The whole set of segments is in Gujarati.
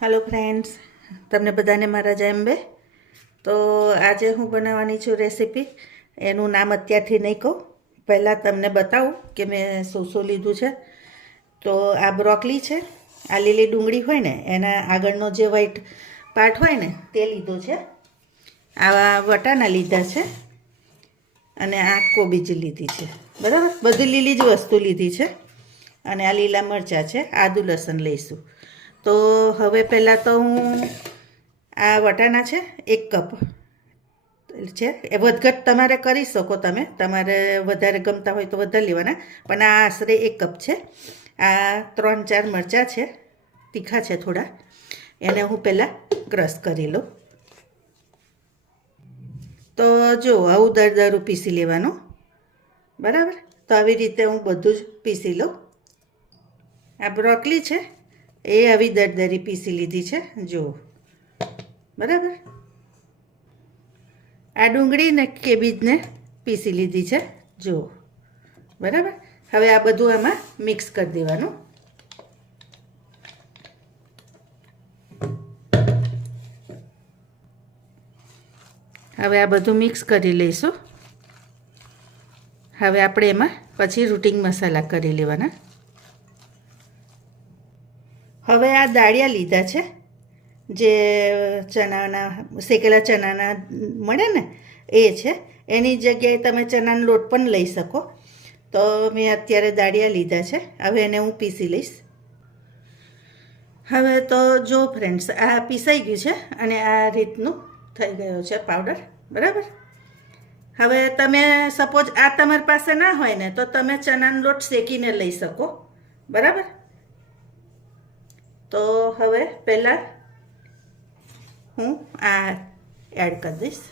हेलो फ्रेंड्स, તમને બધાને મારા જય અંબે। તો આજે હું બનાવવાની છું રેસીપી। એનું નામ અત્યારથી નહીં કહું, પહેલાં તમને બતાવું કે મેં શું શું લીધું છે। તો આ બ્રોકલી છે, આ લીલી ડુંગળી હોય ને એના આગળનો જે વ્હાઈટ પાર્ટ હોય ને તે લીધો છે, આવા વટાણા લીધા છે અને આ કોબીજ લીધી છે, બરાબર। બધી લીલી જ વસ્તુ લીધી છે અને આ લીલા મરચાં છે, આદુ લસણ લઈશું। તો હવે પહેલાં તો હું આ વટાણા છે 1 કપ છે, એ વધઘટ તમારે કરી શકો, તમારે વધારે ગમતા હોય તો વધારે લેવાના, પણ આ આશરે 1 કપ છે। આ 3-4 મરચાં છે, તીખા છે થોડા, એને હું પહેલાં ક્રશ કરી લઉં। તો જો આવું દરદરું પીસી લેવાનું, બરાબર। તો આવી રીતે હું બધું જ પીસી લઉં। આ બ્રોકલી છે એ આવી દરદરી પીસી લીધી છે, જુઓ, બરાબર। આ ડુંગળી ને કેબીજને પીસી લીધી છે, જુઓ, બરાબર। હવે આ બધું આમાં મિક્સ કરી દેવાનું। હવે આ બધું મિક્સ કરી લઈશું। હવે આપણે એમાં પછી રૂટિંગ મસાલા કરી લેવાના। હવે આ દાળિયા લીધા છે, જે ચણાના શેકેલા ચણાના મળે ને એ છે, એની જગ્યાએ તમે ચણાનો લોટ પણ લઈ શકો। તો મેં અત્યારે દાળિયા લીધા છે, હવે એને હું પીસી લઈશ। હવે તો જો ફ્રેન્ડ્સ, આ પીસાઈ ગયું છે અને આ રીતનું થઈ ગયો છે પાવડર, બરાબર। હવે તમે સપોઝ આ તમારી પાસે ના હોય ને તો તમે ચણાનો લોટ શેકીને લઈ શકો, બરાબર। તો હવે પહેલાં હું આ એડ કરી દઈશ।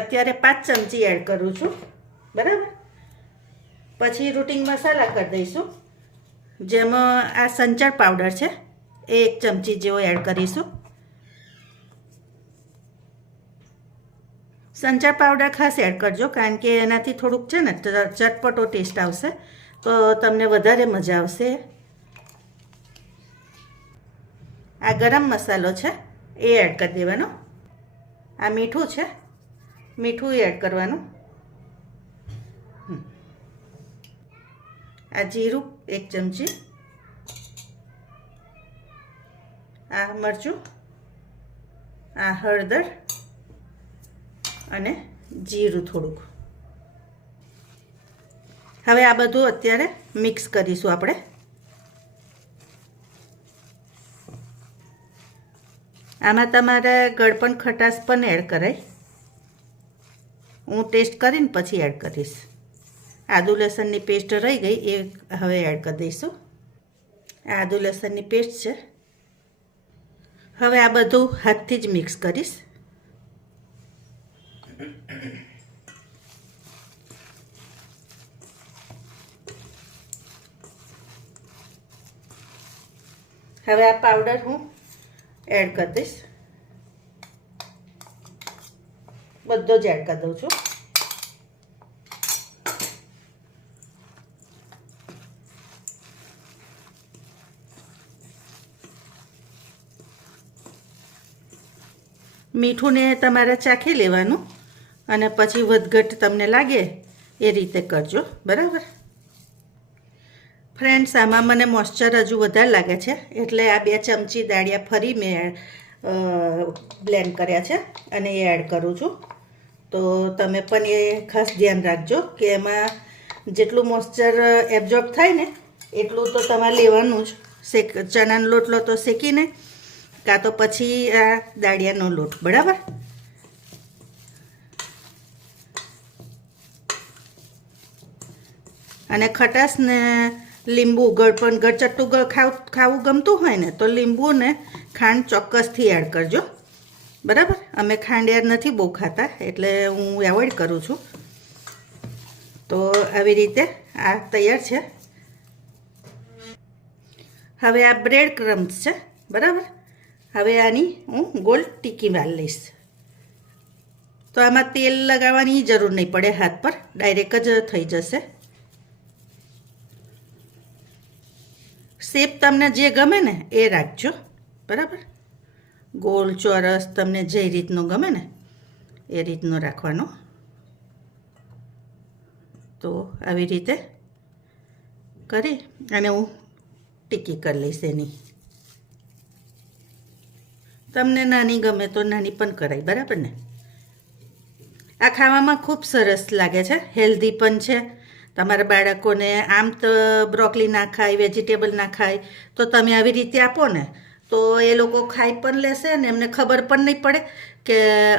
અત્યારે 5 ચમચી એડ કરું છું, બરાબર। પછી રૂટિંગ મસાલા કરી દઈશું, જેમાં આ સંચળ પાવડર છે એ 1 ચમચી જેવો એડ કરીશું। સંચળ પાવડર ખાસ એડ કરજો, કારણ કે એનાથી થોડુંક છે ને ચટપટો ટેસ્ટ આવશે, તો તમને વધારે મજા આવશે। આ ગરમ મસાલો છે એ એડ કરી દેવાનો। આ મીઠું છે, મીઠું એડ કરવાનું। આ જીરું 1 ચમચી, આ મરચું, આ હળદર અને જીરું થોડુંક। હવે આ બધું અત્યારે મિક્સ કરીશું આપણે। આમાં તમારે ગળપણ ખટાશ પણ એડ કરાય, હું ટેસ્ટ કરીને પછી એડ કરીશ। આદુ લસણની પેસ્ટ રહી ગઈ એ હવે એડ કરી દઈશું। આ આદુ લસણની પેસ્ટ છે। હવે આ બધું હાથથી જ મિક્સ કરીશ। હવે આ પાવડર હું એડ કરી દઈશ, બધો જ એડ કરી દઉં છું। મીઠું ને તમારે ચાખી લેવાનું અને પછી વધઘટ તમને લાગે એ રીતે કરજો, બરાબર। ફ્રેન્ડ્સ, આમાં મને મોઇશ્ચર હજુ વધારે લાગે છે, એટલે આ 2 ચમચી દાળિયા ફરી મેં બ્લેન્ડ કર્યા છે અને એ એડ કરું છું। તો તમે પણ એ ખાસ ધ્યાન રાખજો કે એમાં જેટલું મોઇશ્ચર એબ્ઝોર્બ થાય ને એટલું તો તમારે લેવાનું જ। ચણાનો લોટ લો તો શેકીને, કાં તો પછી આ દાળિયાનો લોટ, બરાબર। અને ખટાશ ને લીંબુ, ગળચટ્ટું ખાવું ગમતું હોય ને તો લીંબુ ને ખાંડ ચોક્કસથી એડ કરજો, બરાબર। અમે ખાંડ એડ નથી બહુ ખાતા, એટલે હું એવોઇડ કરું છું। તો આવી રીતે આ તૈયાર છે। હવે આ બ્રેડ ક્રમ્સ છે, બરાબર। હવે આની હું ગોળ ટીકી વાળી લઈશ। તો આમાં તેલ લગાવવાની જરૂર નહીં પડે, હાથ પર ડાયરેક્ટ જ થઈ જશે. શેપ તમને જે ગમે ને એ રાખજો, બરાબર. ગોળ, ચોરસ, તમને જે રીતનો ગમે ને એ રીતનો રાખવાનો. તો આવી રીતે કરી અને હું ટીકી કરી લઈશ એની. તમને નાની ગમે તો નાની પણ કરાય, બરાબર ને. આ ખાવામાં ખૂબ સરસ લાગે છે, હેલ્ધી પણ છે. તમારા બાળકોને આમ તો બ્રોકલી ના ખાય, વેજીટેબલ ના ખાય, તો તમે આવી રીતે આપો ને તો એ લોકો ખાઈ પણ લેશે અને એમને ખબર પણ નહીં પડે કે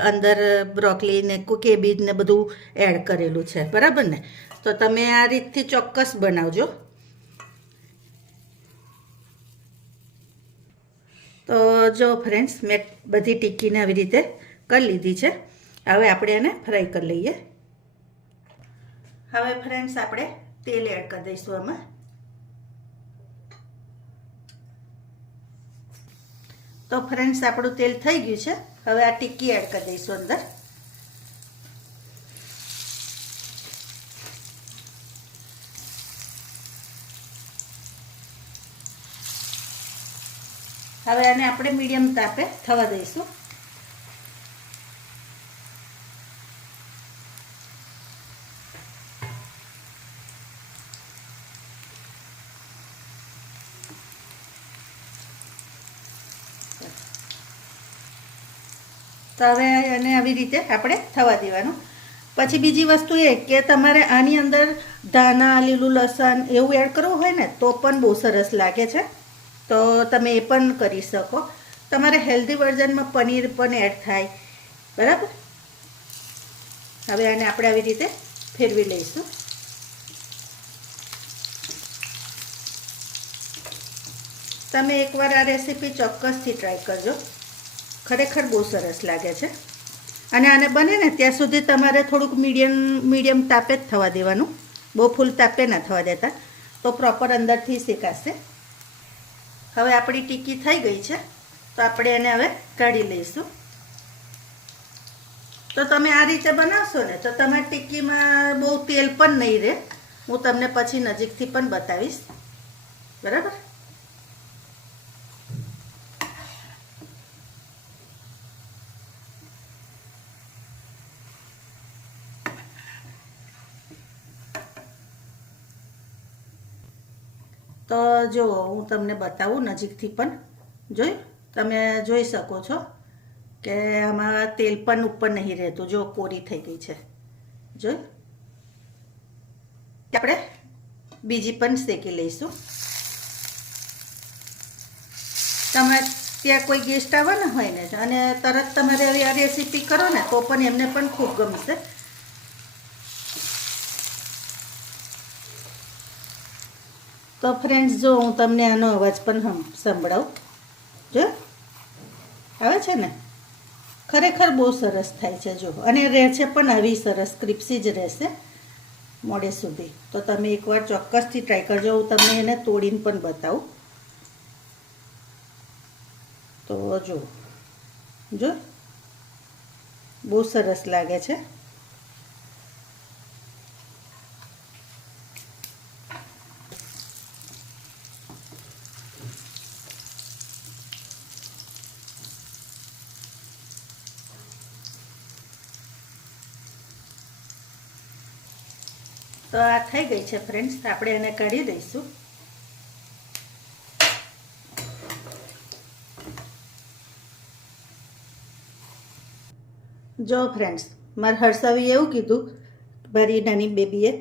અંદર બ્રોકલી ને કેબીજ ને બધું એડ કરેલું છે, બરાબર ને. તો તમે આ રીતથી ચોક્કસ બનાવજો. તો જો ફ્રેન્ડ્સ, મેં બધી ટીકીને આવી રીતે કરી લીધી છે. હવે આપણે એને ફ્રાય કરી લઈએ. હવે ફ્રેન્ડ્સ આપણે તેલ એડ કરી દઈશું આમાં. તો ફ્રેન્ડ્સ આપણું તેલ થઈ ગયું છે. હવે આ ટીકી એડ કરી દઈશું અંદર. હવે આને આપણે મીડિયમ તાપે થવા દઈશું. તો હવે એને આવી રીતે આપણે થવા દેવાનું. પછી બીજી વસ્તુ એ કે તમારે આની અંદર ધાણા, લીલું લસણ એવું એડ કરવું હોય ને તો પણ બહુ સરસ લાગે છે. તો તમે એ પણ કરી શકો. તમારે હેલ્ધી વર્ઝનમાં પનીર પણ એડ થાય, બરાબર. હવે આને આપણે આવી રીતે ફેરવી લઈશું. તમે એકવાર આ રેસીપી ચોક્કસથી ટ્રાય કરજો, ખરેખર બહુ સરસ લાગે છે. અને આને બને ને ત્યાં સુધી તમારે થોડુંક મીડિયમ તાપે જ થવા દેવાનું, બહુ ફૂલ તાપે ના થવા દેતા, તો પ્રોપર અંદરથી શેકાશે. હવે આપણી ટીકી થઈ ગઈ છે, તો આપણે એને હવે કાઢી લઈશું. તો તમે આ રીતે બનાવશો ને તો તમારી ટીકીમાં બહુ તેલ પણ નહીં રહે. હું તમને પછી નજીકથી પણ બતાવીશ, બરાબર. તો જો હું તમને બતાવું નજીકથી પણ. તમે જોઈ શકો છો કે આમાં તેલ પણ ઉપર નહીં રહેતું. જો કોરી થઈ ગઈ છે, જોઈ. આપણે બીજી પણ શેકી લઈશું. તમારે ત્યાં કોઈ ગેસ્ટ આવવાના હોય ને અને તરત તમારે આવી આ રેસીપી કરો ને તો પણ એમને પણ ખૂબ ગમશે. તો ફ્રેન્ડ્સ, જો હું તમને આનો અવાજ પણ સંભળાવું. જો આવે છે ને, ખરેખર બહુ સરસ થાય છે. જો અને રહે છે પણ આવી સરસ ક્રિસ્પી જ રહેશે મોડે સુધી. તો તમે એકવાર ચોક્કસથી ટ્રાય કરજો. હું તમને એને તોડીને પણ બતાવું. તો જો બહુ સરસ લાગે છે. તો આ થઈ ગઈ છે ફ્રેન્ડ્સ. આપણે એને કાઢી દઈશું. જો ફ્રેન્ડ્સ, મારા હર્ષાવીએ એવું કીધું, મારી નાની બેબીએ,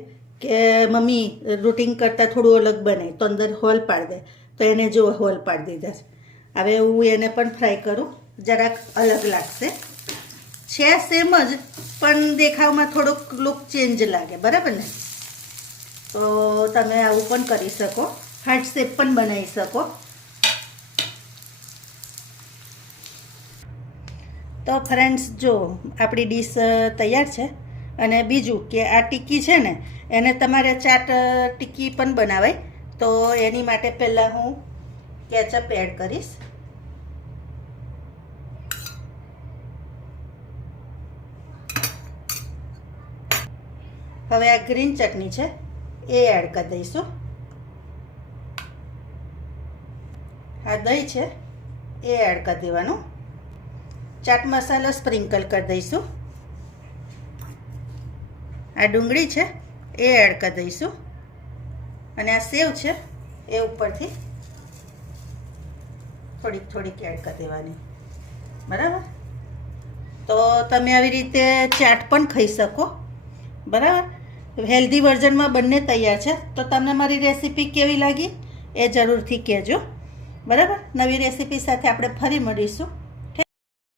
કે મમ્મી રૂટિન કરતાં થોડું અલગ બનાય તો અંદર હોલ પાડી દે. તો એને જો હોલ પાડી દીધા. હવે હું એને પણ ફ્રાય કરું, જરાક અલગ લાગશે. છે સેમ જ, પણ દેખાવમાં થોડોક લુક ચેન્જ લાગે, બરાબર ને. તો તમે આવું પણ કરી શકો, હાર્ટ શેપ પણ બનાવી શકો. તો ફ્રેન્ડ્સ, જો આપણી ડીશ તૈયાર છે. અને બીજું કે આ ટીકી છે ને, એને તમારે ચાટ ટીકી પણ બનાવાય. તો એની માટે પહેલાં હું કેચઅપ એડ કરીશ. હવે આ ગ્રીન ચટણી છે એ એડ કરી દઈશું. આ દહીં છે એ એડ કરી દેવાનું. ચાટ મસાલો સ્પ્રિંકલ કરી દઈશું. આ ડુંગળી છે એ એડ કરી દઈશું. અને આ સેવ છે એ ઉપરથી થોડીક થોડીક એડ કરી દેવાની. બરાબર. તો તમે આવી રીતે ચાટ પણ ખાઈ શકો. બરાબર. હેલ્ધી વર્ઝનમાં બંને તૈયાર છે. તો તમને મારી રેસીપી કેવી લાગી એ જરૂરથી કહેજો. બરાબર. નવી રેસીપી સાથે આપણે ફરી મળીશું.